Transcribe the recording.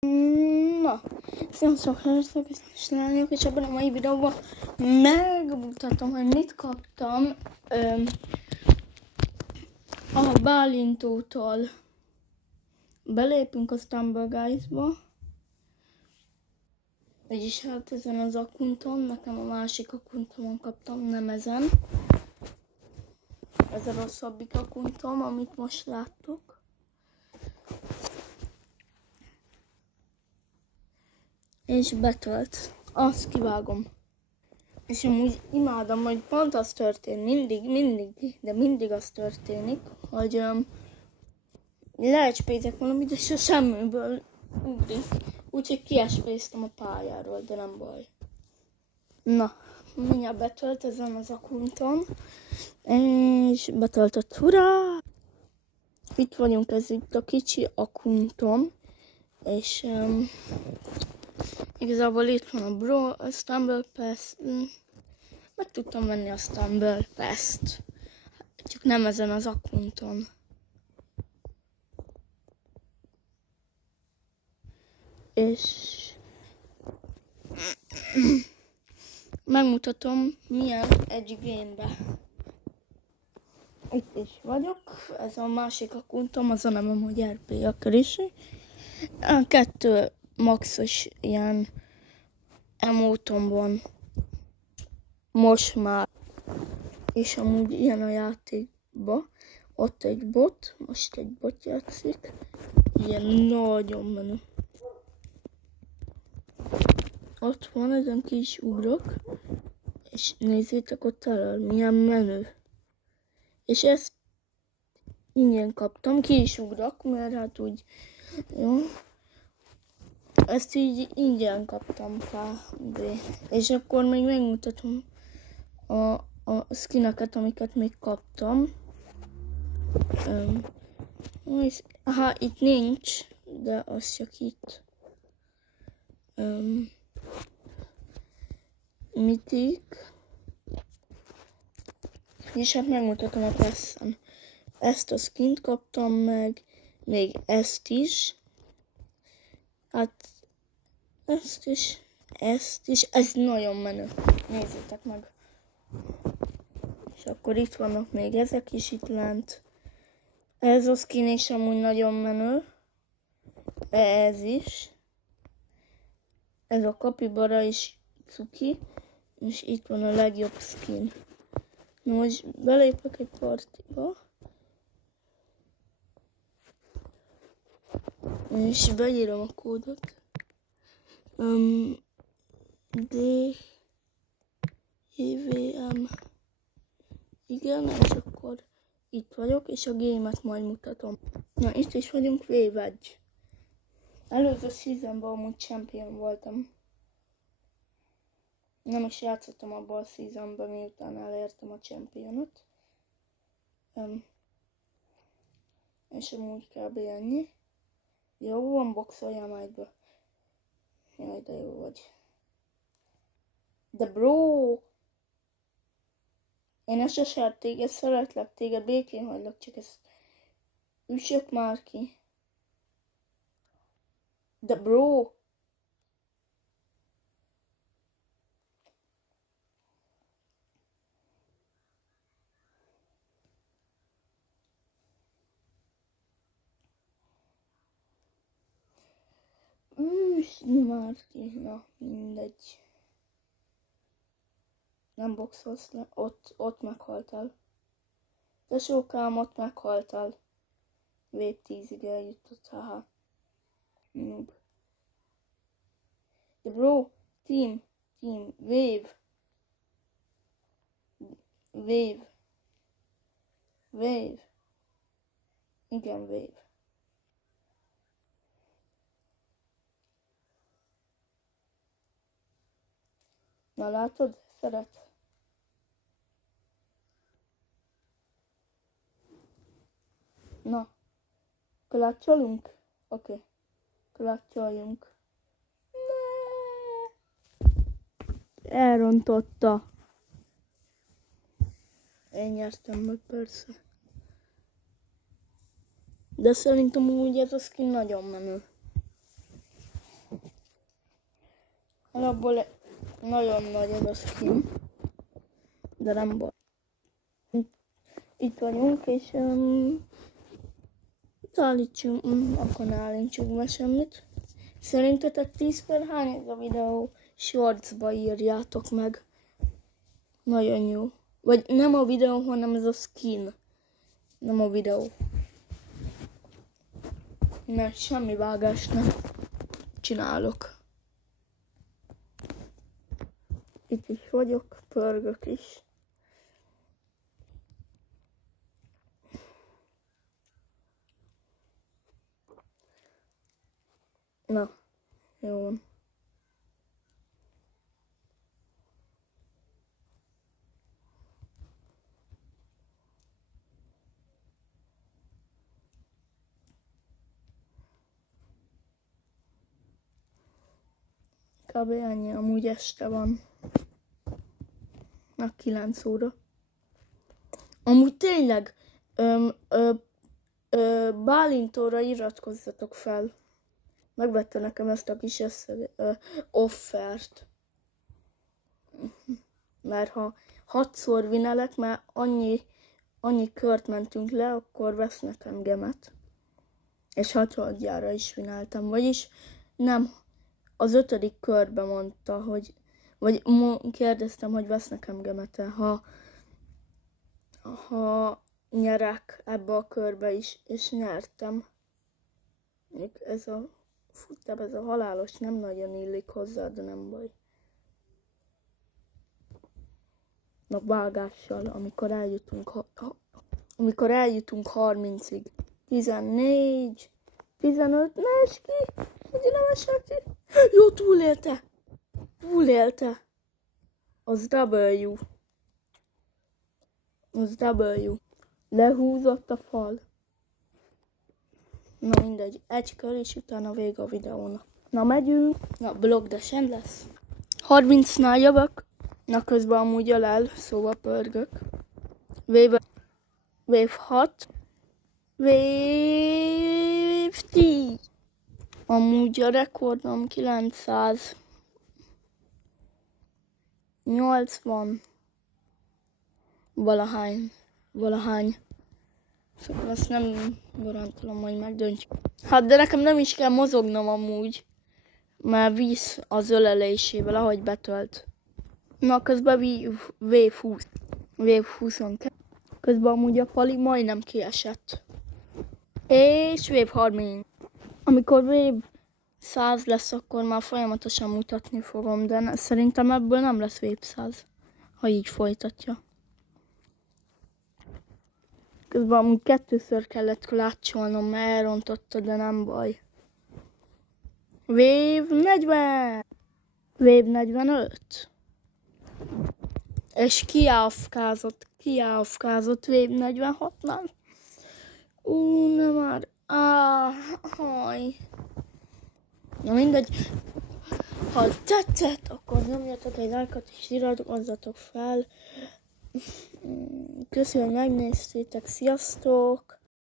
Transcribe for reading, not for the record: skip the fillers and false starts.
Na, sziasztok, hallgatók és lányok, és ebben a mai videóban megmutatom, hogy mit kaptam a Bálintótól. Belépünk a Stumble Guys-ba, vagyis hát ezen az akkunton, nekem a másik akkuntomon kaptam, nem ezen. Ez a rosszabbik akkuntom, amit most láttok. És betölt. Azt kivágom. És amúgy imádom, hogy pont az történik, mindig az történik, hogy leegyspace-ek valamit, és a semmiből ugrik. Úgyhogy kiespéztem a pályáról, de nem baj. Na, mindjárt betölt ezen az akkunton, és betöltött, hurrá! Itt vagyunk, ez itt a kicsi akkuntom, és igazából itt van a Stumble Pass. Meg tudtam venni a Stumble Pass-t, csak nem ezen az akkunton. És megmutatom, milyen egy game-be. Itt is vagyok, ez a másik akkuntom, az a nevem, hogy RP Akarisi. 2 maxos ilyen emótom van most már, és amúgy ilyen a játékban. Ott egy bot, most egy bot játszik, ilyen nagyon menő. Ott van, ezen ki is ugrok, és nézzétek ott elől, milyen menő. És ezt ingyen kaptam, ki is ugrok, mert hát úgy, jó. Ezt így ingyen kaptam kb. És akkor még megmutatom a skineket, amiket még kaptam. Itt nincs, de az csak itt. Mitik. És hát megmutatom a passen. Ezt a skint kaptam meg, még ezt is. Hát ezt is, ez nagyon menő. Nézzétek meg. És akkor itt vannak még ezek is itt lent. Ez a skin is amúgy nagyon menő. Ez is. Ez a kapibara is cuki. És itt van a legjobb skin. Na most belépek egy partiba. És beírom a kódot. DEVM. Igen, és akkor itt vagyok, és a gémet majd mutatom. Na, itt is vagyunk, Wave. Előző seasonban amúgy champion voltam. Nem is játszottam abban a seasonban, miután elértem a championot. És amúgy kb. Ennyi. Jó van, boxoljál majd be. Jaj, de jó vagy. De bro! Én SSR téged szeretlek, téged békén hagylak, csak ezt üssök már ki. De bro! Már ki, na mindegy. Nem boxolsz le, ott meghaltál. De sokám, ott meghaltál. Wave 10-ig eljutott, haha. Noob. De bro, team, Wave. Igen, Wave. Na látod? Szeret. Na. Klatcsolunk? Oké. Klatcsoljunk. Elrontotta. Én nyertem meg persze. De szerintem úgy ez a skin nagyon menő. Alapból nagyon nagy ez a skin, de nem baj. Itt vagyunk, és állítsunk, akkor ne állítsunk be semmit. Szerintetek 10 per hány ez a videó? Shortsba írjátok meg. Nagyon jó. Vagy nem a videó, hanem ez a skin. Nem a videó. Mert semmi vágást nem csinálok. Itt is vagyok, pörgök is. Na, jó. Kb. Ennyi, amúgy este van. Na, 9 óra. Amúgy tényleg, Bálintóra iratkozzatok fel. Megvette nekem ezt a kis offert. Mert ha 6-szor vinelek, már annyi kört mentünk le, akkor vesz nekem gemet. És 6-gyára is vináltam. Vagyis nem, az 5. körben mondta, hogy vagy kérdeztem, hogy vesz nekem gemete, ha nyerek ebbe a körbe is, és nyertem. Ez a halálos nem nagyon illik hozzá, de nem baj. Na, vágással, amikor eljutunk 30-ig. 14, 15, ne es ki! Nem esek ki! Jó, túlélte! Az W. Lehúzott a fal. Na mindegy, egy kör és utána vége a videónak. Na megyünk. Na, blog, de sem lesz. 30-nál jövök. Na közben amúgy el, szóval pörgök. Wave 6. Wave 10. Amúgy a rekordom 980 valahány. Szóval azt nem garantálom, hogy megdöntjük. Hát de nekem nem is kell mozognom amúgy, mert visz az ölelésével, ahogy betölt. Na közben Wave 22. Közben amúgy a Pali majdnem kiesett. És Wave 30. Amikor Wave 100 lesz, akkor már folyamatosan mutatni fogom, de szerintem ebből nem lesz Wave 100, ha így folytatja. Közben amúgy 2-ször kellett klácsolnom, mert elrontotta, de nem baj. Wave 40! Wave 45! És kiáfkázott Wave 46-nál. Nem már. Haj. Na mindegy. Ha tetszett, akkor nyomjatok egy lájkot és iratkozzatok fel. Köszönöm, hogy megnéztétek. Sziasztok!